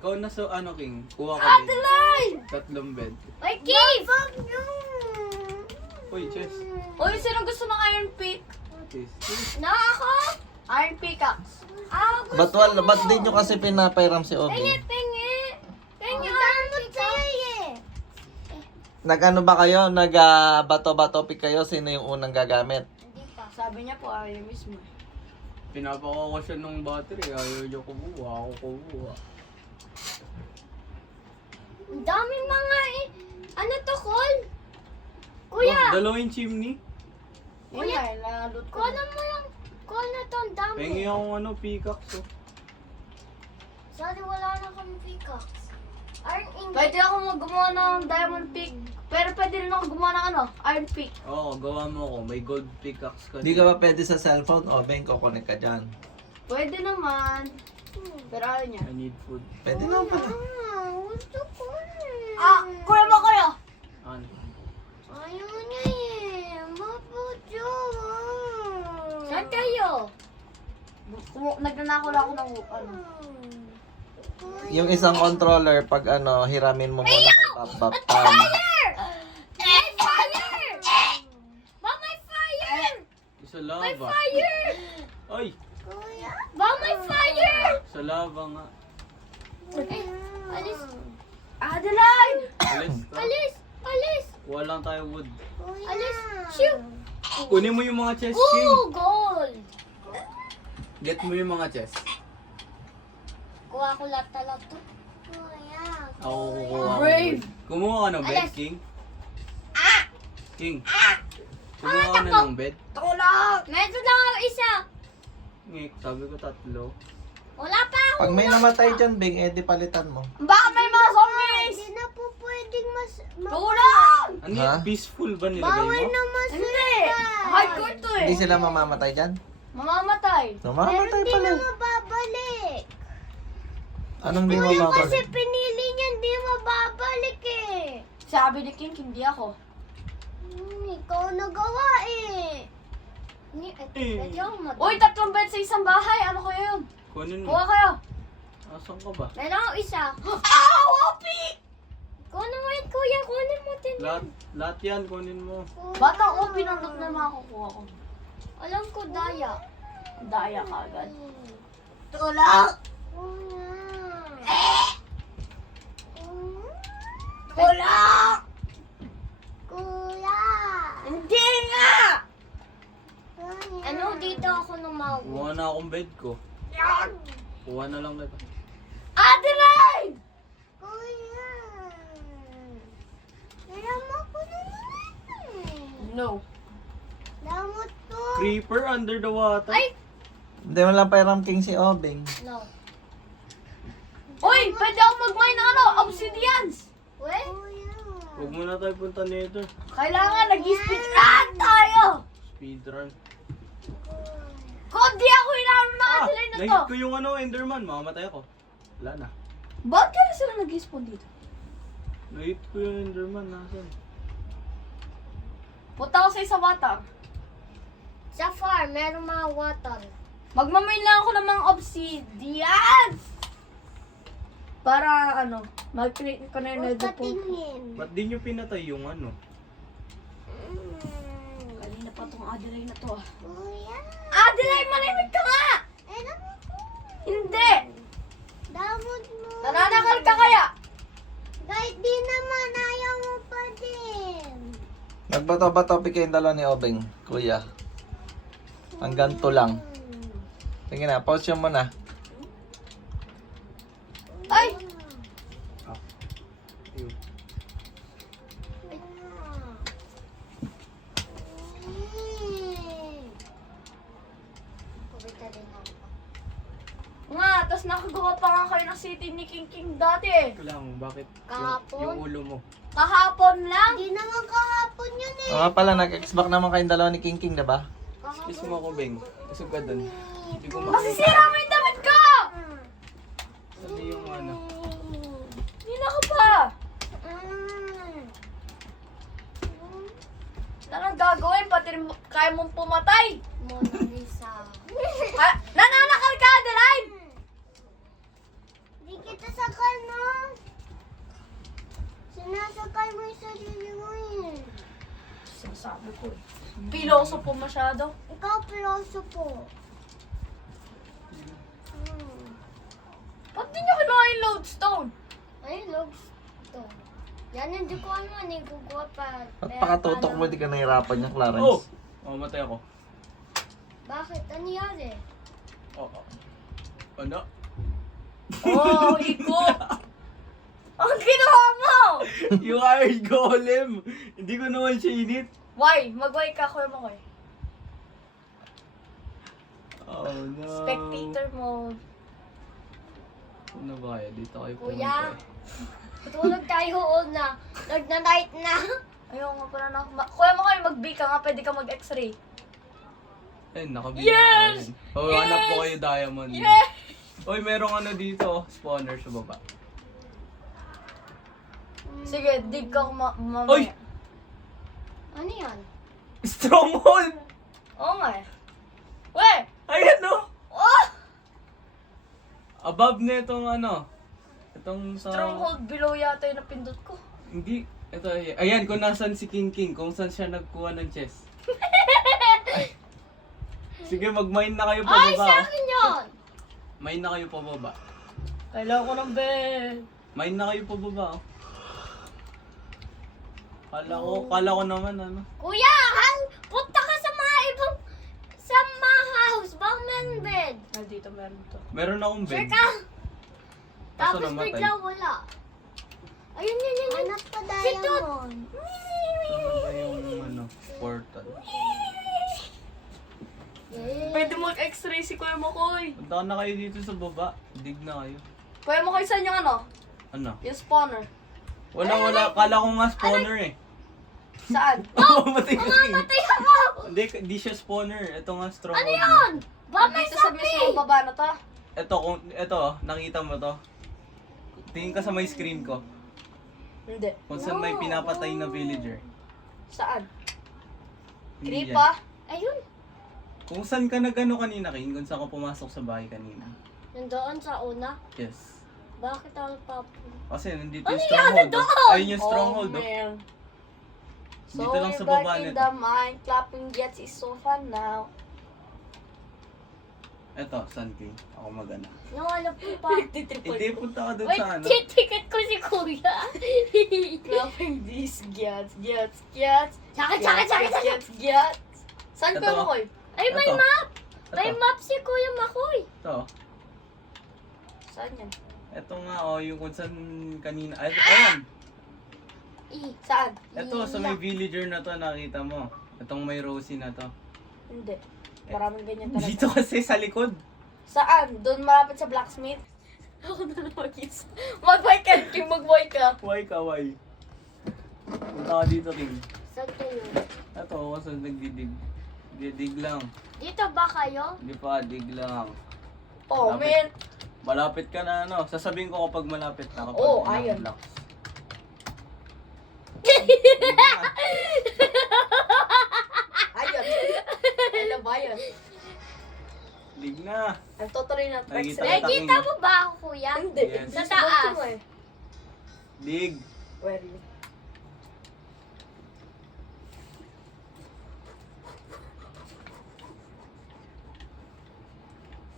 Ikaw na sa ano, King? Kuha ka bed. Adeline! Tatlong bed. Ay, Keith! Uy, chess. Uy, sino gusto ng Iron Pick? Chess. Na ako? Iron Pickaxe. Ah, gusto Ba't di nyo kasi pinapairam si Obing? Pengi! Iron Pickaxe! Nag-ano ba kayo? Bato-bato pick kayo? Sino yung unang gagamit? Hindi pa. Sabi niya po, ayaw mismo. Pinapakuha ko siya ng battery. Ayaw niya kumuha. Ako kumuha. Ang daming mga ano to, Col? Kuya! Dalawang chimney. Kuya, kuha mo yung Col na to, ang dami. Pengi akong ano, pickaxe. Oh. Sorry, wala na kami pickaxe. Pwede ako gumawa ng diamond pick. Pero pwede rin ako gumawa ng ano, iron pick. Oo, gawa mo ako. May gold pickaxe ka. Di ka ba pwede sa cellphone? Obing, kukunik ka dyan. Pwede naman. Pero ayaw niya. I need food. Pwede naman pala. Gusto ko kuya mo kayo. Ano? Ayaw niya eh. Mapucho. Saan kayo? Nagnanakaw lang ako ng ano. Yung isang controller, pag ano, hiramin mo muna kay Pap. Fire! May fire! Ba, may fire! Sa May lava. fire! Ay! Ba, may fire! Sa lava nga. Alis. Adeline! Alis ka. Alis! Alis! Kuha lang tayo wood. Alis! Shoot! Kunin mo yung mga chest, King. Ooh, gold! Get mo yung mga chest. Kuha ko lahat talaga to. Ako kukuha ko. Brave. Kumuha ka ng bed, Alis. King. King. Kumuha ka na ng bed. Tulak! Meron lang ako isa. Ngik, sabi ko tatlo. Wala pa ako. Pag may namatay dyan, Bing, edi palitan mo. Baka may mga zombies! Hindi na po pwedeng tulak! Ano Ha? yung peaceful ba nilagay mo? Hindi! Hardcore to eh. Hindi sila mamamatay dyan? Mamamatay. Mamamatay pala. mababalik. Anong di mababalik? pinili niya hindi mababalik eh. Sabi ni King, hindi ako. Ikaw nagawa eh. Pwede ako Uy, 3 bed sa isang bahay. Ano kayo yun? Kunin mo. Kuha kayo. Asan ka ba? Meron ako isa. Ah! Opi! Kunin mo yun, kuya. Kunin mo din. Lahat yan, kunin mo. Batang Opi ng lot na makukuha ko. Alam ko, daya. Daya ka agad. Tulak! Tulak! Kuya! Hindi nga! Ano, dito ako numawa. Kuha na akong bed ko. Kuha na lang kita. Adeline! Kuya! Nalamot ko na naman. No. Lamot ko. Creeper under the water. Ay! Hindi mo lang pairam King si Obing. No. Uy! Pwede ako mag-mine ng ano? Obsidians! Uy? Huwag muna tayo punta nito. Kailangan nag-speedrun tayo! Speedrun. Kung di ako hinahon ng Adeline na to! Nahit ko yung ano, Enderman. Mamamatay ako. Wala na. Ba't kaya sila nag-spawn dito? Nahit ko yung Enderman. Nasaan? Punta ako sa isang water. Sa farm, meron mga water. Magmamain lang ako ng mga obsidian! Para ano, mag-create ko na yung nether portal. Ba't di nyo pinatay yung ano? Kanina pa tong Adeline na to ah. Adeline, malimit ka nga! Hindi! Damot mo. Nananakal ka kaya? Kahit di naman, ayaw mo pa din. Nagbato-bato pick kayong dalawa ni Obing, kuya. Hanggang to lang. Sige na, pause mo na. Ay! Ayun. Nga, tapos nakagawa pa nga kayo ng city ni King King dati. Kailangan mo, bakit? Kahapon? Yung ulo mo. Kahapon lang. Di naman kahapon yun eh. Oo nga pala, nag-expect naman kayong dalawa ni King King, diba? Kiss mo ako, Beng. Kasog ka dun. Hindi ko Masisira mo yung damit ko! Sali yung ano. Hindi na ka pa. Ano ang gagawin? Pati rin kaya mong pumatay. Mona Lisa. Nananakal ka, Adeline! Di kita sakal Ikaw, piloso po. Ba't di nyo kinuha yung lodestone? Ay, logs to. Yan, hindi ko ano, hindi ko pa. At pakatutok mo, di ka nahirapan niya, Oh! Clarence. Oh, matay ako. Bakit? Ano yan eh? Oh. Ano? Oh, ikot! Ang ginawa mo! Yung Iron Golem! Hindi ko naman siya init. Why? Mag-why ka, Kuya Makoy. Oh no. Spectator mode. Ano ba kaya? Dito kayo Kuya? pumunta. Tulog tayo na. Nag-night na. Ayaw nga pala na. Kuya Makoy, mag-B ka nga, pwede ka mag-x-ray. Ayun, nakabila Yes! ko. Oh, hanap ko kayo diamond. Yeah! Oy, merong ano dito, spawner sa baba. Sige, dig ka mamaya. Oy! Ano yan? Stronghold! Oo nga eh. We! Ayan no! Oh! Above na itong ano. Itong sa... Stronghold below yata yung napindot ko. Hindi. Ito, ayan, kung nasan si King King, kung saan siya nagkuha ng chest. Ay. Sige, mag-mine na kayo Ay, pababa. sa oh. akin yun! Mine na kayo pababa. Kailangan ko ng bed. Mine na kayo pababa. Oh. Kala ko naman ano. Kuya, punta ka sa mga ibang sa mga house. Bang men bed. Dito meron to. Meron akong Sure bed. ka? Kaso Tapos namatay. bigla wala. Ayun, yun. Hanap pa diamond. Namatay yung ano, portal. Pwede mag-x-ray si Kuya Makoy. Punta na kayo dito sa baba. Dig na kayo. Kuya Makoy, saan yung ano? Ano? Yung spawner. Wala. Kala ko nga spawner eh. Saan? Mamatay ka rin. Matay ako! Hindi siya spawner. Ito nga stronghold. Ano yun? Ba may Dito sa sapi? mismo baba na to. Ito, nakita mo to. Tingin ka sa may screen ko. Hindi. Kung saan may pinapatay na villager. Saan? Hindi Creep yan. ah. Ayun. Kung saan ka nagano kanina, King? Kung saan ka pumasok sa bahay kanina. Nandoon sa una. Yes. Bakit ako papu? Kasi nandito Ano yung yan? stronghold. Doon? Oh. Ayun yung stronghold. Oh. man. So Dito lang we're sa back baba in nito. the mine. Clapping gets is so fun now. Eto, Sun King. Ako magana. Nawala po pa. Hindi, punta ka dun Wait, sa ano. ticket ko si Kuya. Clapping these gets. Tsaka. Saan Ito. Kuya Makoy? Ay, may Ito. map. May Ito. map si Kuya Makoy. Ito. Saan yan? Ito nga, yung kung saan kanina. Ayan. Saan? Ito, sa may villager na to, nakita mo. Itong may Rosie na to. Hindi. Maraming ganyan talaga. Dito kasi sa likod. Saan? Doon malapit sa blacksmith? Ako na lang mag-isa. Mag-boy ka, King. Mag-boy ka. Why ka, why? Punta ka dito, King. Saan kayo? Ito, ako sa nagdidig. Dig lang. Dito ba kayo? Hindi pa, dig lang. Oh, Malapit. man. Malapit ka na, ano. Sasabihin ko kapag malapit na. Kapag Oh, ilang ayun. blocks. Ayun. Ano ba yun? Dig na. Ang tutuloy na tracks. Nakikita Eh, Nakikita mo ba ako, Kuya? Hindi. Yes. Sa taas. Dig. Where you?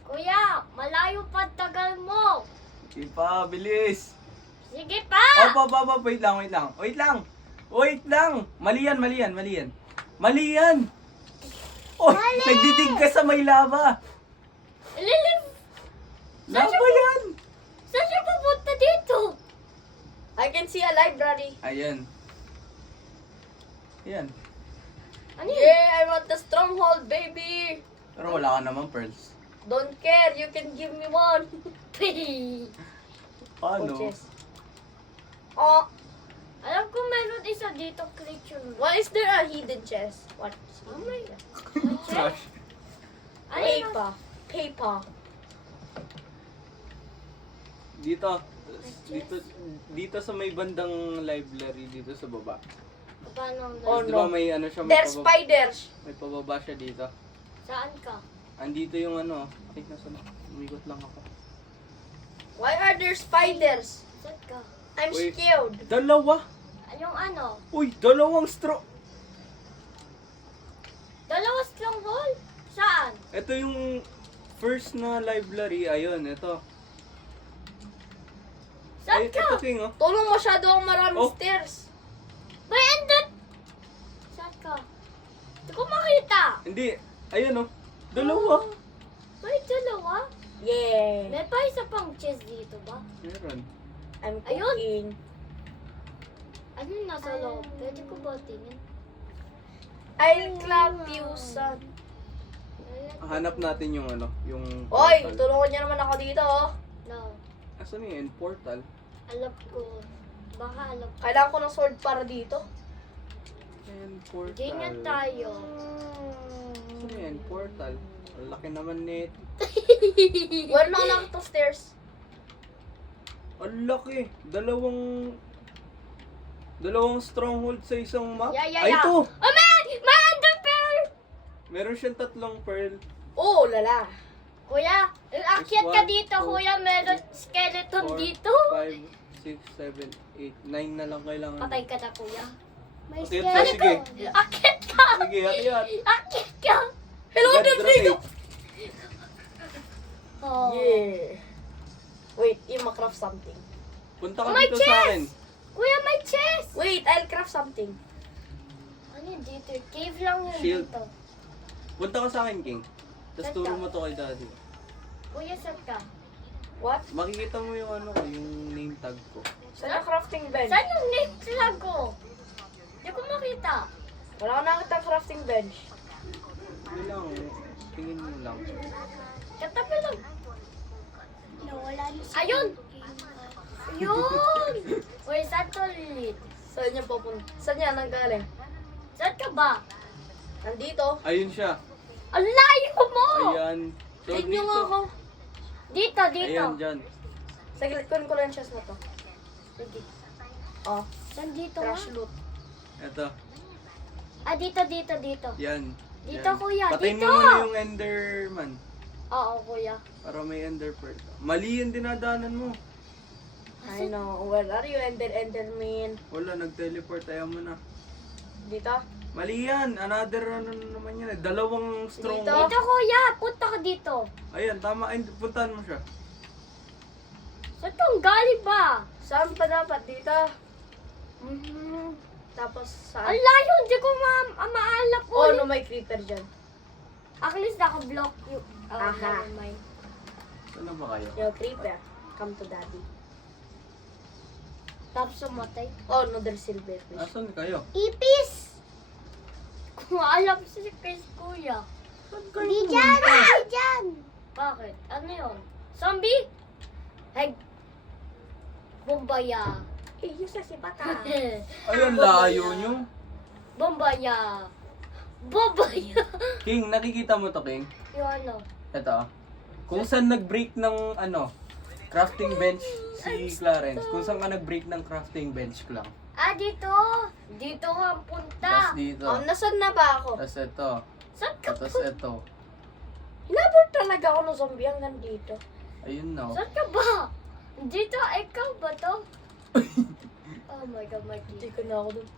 Kuya, malayo pa tagal mo. Sige pa, bilis. Sige pa. Op. Wait lang. Wait lang. Mali yan. Mali yan. Oh, nagdidig ka sa may lava. Lilim. Lava yan. Saan siya pupunta dito? I can see a library. Ayan. Yan. Ano yun? Yeah, I want the stronghold, baby. Pero wala ka naman pearls. Don't care, you can give me one. Paano? Oh, chest. Oh, Alam ko meron isa dito creature. why is there a hidden chest? What? Oh my Trash. Ano yun? Paper. Dito sa may bandang library dito sa baba. Paano? Oh, Di ba no. may ano siya, There's spiders. may pababa siya dito. Saan ka? Andito yung ano, ay nasa umikot lang ako. Why are there spiders? Saan ka? I'm Wait. scared. Dalawa! Yung ano? Uy, dalawang straw! Dalawa stronghold? Ito yung first na library. Ayun, ito. Saan Ay, ka? ito, King, oh. Tulong masyado ang maraming Oh. stairs. May andun. Saan ka? Hindi ko makita. Hindi. Ayun, oh. Dalawa. May dalawa? Yeah. May pa isa pang chest dito ba? Meron. I'm Ayun. cooking. Ano yung nasa loob? Pwede ko ba tingin? I'll clap you, son. Hanap natin yung ano, yung Oy, portal. tulungan niyo naman ako dito, oh. No. Asan yung end portal? Alam ko. Baka alam ko. Kailangan ko ng sword para dito. End portal. Ganyan tayo. Asan yung end portal? Ang laki naman nito. Wala na lang itong stairs. Ang laki. Dalawang stronghold sa isang map. Yeah, yeah, Ay, yeah. ito! Oh, may andun pearl! Meron siyang 3 pearl. Oh, lala. Kuya, akyat ka One, dito, two, kuya. Meron skeleton 4, dito. 5, 6, 7, 8, 9 na lang kailangan. Patay ka na, kuya. May Akyat ka, sige. Akyat ka! Sige, akyat. Akyat ka! Hello, God Death grace. Lady! Oh. Yeah. Wait, you craft something. Punta ka Oh, my dito sa akin. Kuya, may chest! Wait, I'll craft something. Ano yun dito? Cave lang yun Shield. dito. Punta ka sa akin, King. Tapos Saan turo ka? mo to kay Daddy. Kuya, saan ka? What? Makikita mo yung ano ko, yung name tag ko. Saan yung crafting bench? Saan yung name tag ko? Hindi ko makita. Wala ka nakita crafting bench. Hindi lang, tingin mo lang. Katabi lang. Nawala na si Ayun! Yun! Uy, saan to ulit? Saan niya pupunta? Saan niya nanggaling? Saan ka ba? Nandito. Ayun siya. Ang layo mo! Ayan. So, Tignan niyo nga ako. Dito, dito. Ayan, dyan. Saglit ko ko lang yung chest na to. Sige. Oh, Saan dito nga? trash loot. Ito. Ah, dito, dito, dito. Yan. Dito, Yan. kuya, Patayin dito. mo muna yung Enderman. Oo, kuya. Para may Ender Pearl. Mali yung dinadaanan mo. I know. Where are you, Enderman? Wala, nag-teleport. Ayaw mo na. Dito? Mali yan. Another ano naman yan. Dalawang strong. Dito? Dito, kuya. Punta ka dito. Ayan, tama. Ay, puntahan mo siya. Saan kang galing ba? Saan pa dapat? Dito. Mhm. Tapos Ang saan? layo, hindi ko maalap po. Oh, no, may creeper dyan. At least naka-block yung... Oh, Aha. never mind. Saan na ba kayo? Yo, creeper. Come to daddy. Tapos sumatay. Oh, no, there's silverfish. Asan kayo? Ipis! Kung alam si Chris, kuya. Saan kayo? Di dyan! Di dyan! Bakit? Ano yun? Zombie? Hey. Bombaya. Eh, useless si Bata. Ayun, layo nyo. Bombaya. Bombaya. King, nakikita mo to, King? Yung ano? Ito. Kung saan nag-break ng ano, crafting bench si Clarence. Kung saan ka nag-break ng crafting bench lang. Ah, dito. Dito ka ang punta. Tapos dito. Oh, nasan na ba ako? Tapos ito. Saan ka Tapos ito. Hinabol talaga ako ng zombie hanggang dito. Ayun na. Saan ka ba? Dito, ikaw ba to? Oh my God, my Hindi God. ko na ako dun.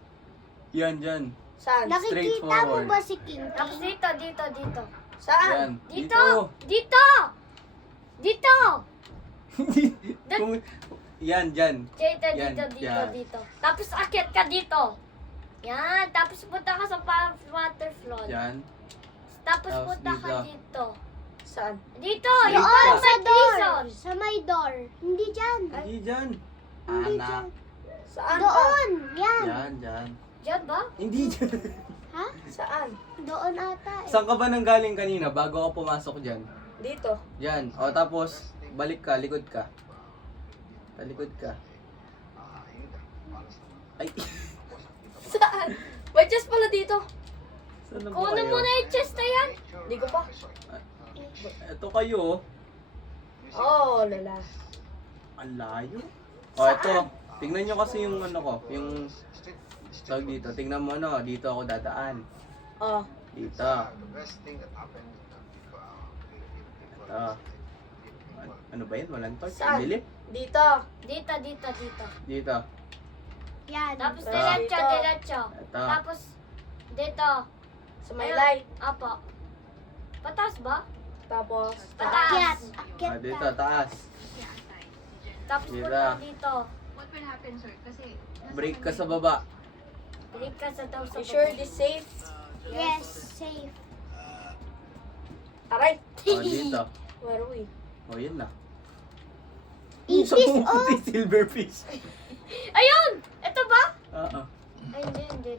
Yan, dyan. Saan? Nakikita mo Straightforward. ba si King? Tapos dito, dito, dito. Saan? Yan. Dito! Dito! Dito! Kung, yan, dyan. Dito, Yan, dito, dito, yan. dito. Tapos akyat ka dito. Yan. Tapos punta ka sa waterfall. Yan. Tapos Tapos punta ka dito. dito. Saan? Dito! Straight Yung ka. Sa door! prison. Sa may door. Hindi dyan. Hindi dyan. Hindi Anak. dyan. Saan ba? Doon! Yan! Yan, dyan. Diyan ba? Hindi dyan. Ha? Saan? Doon ata eh. Saan ka ba nang galing kanina bago ka pumasok dyan? Dito. Yan. O tapos, balik ka, likod ka. Talikod ka. Ay. Saan? May chest pala dito. Saan na ba Kunin kayo? mo na yung chest na yan. Hindi ko pa. Ito kayo. Oh. Oh, lala. Ang layo. O ito. Tingnan nyo kasi yung ano ko. Yung tawag dito. Tingnan mo ano. Dito ako dadaan. Oh. Dito. Ito. Ano ba yun? Walang torch? Saan? Dilim? Dito. Dito, dito, dito. Dito. Yan. Tapos Ah. diretso, Dito. diretso. Ito. Tapos dito. Sa may Ayun. light. Apo. Pataas ba? Tapos, Akyat. pataas. Akyat Ah, dito, ka. taas. Tapos Tira. muna dito. Break ka sa baba. Balik ka sa daw sa You sure this safe? Yes, safe. Aray! Oh, dito. Where are we? Oh, yun na. Ipis, oh. Silverfish. Ayun! Ito ba? Oo. Ay, hindi.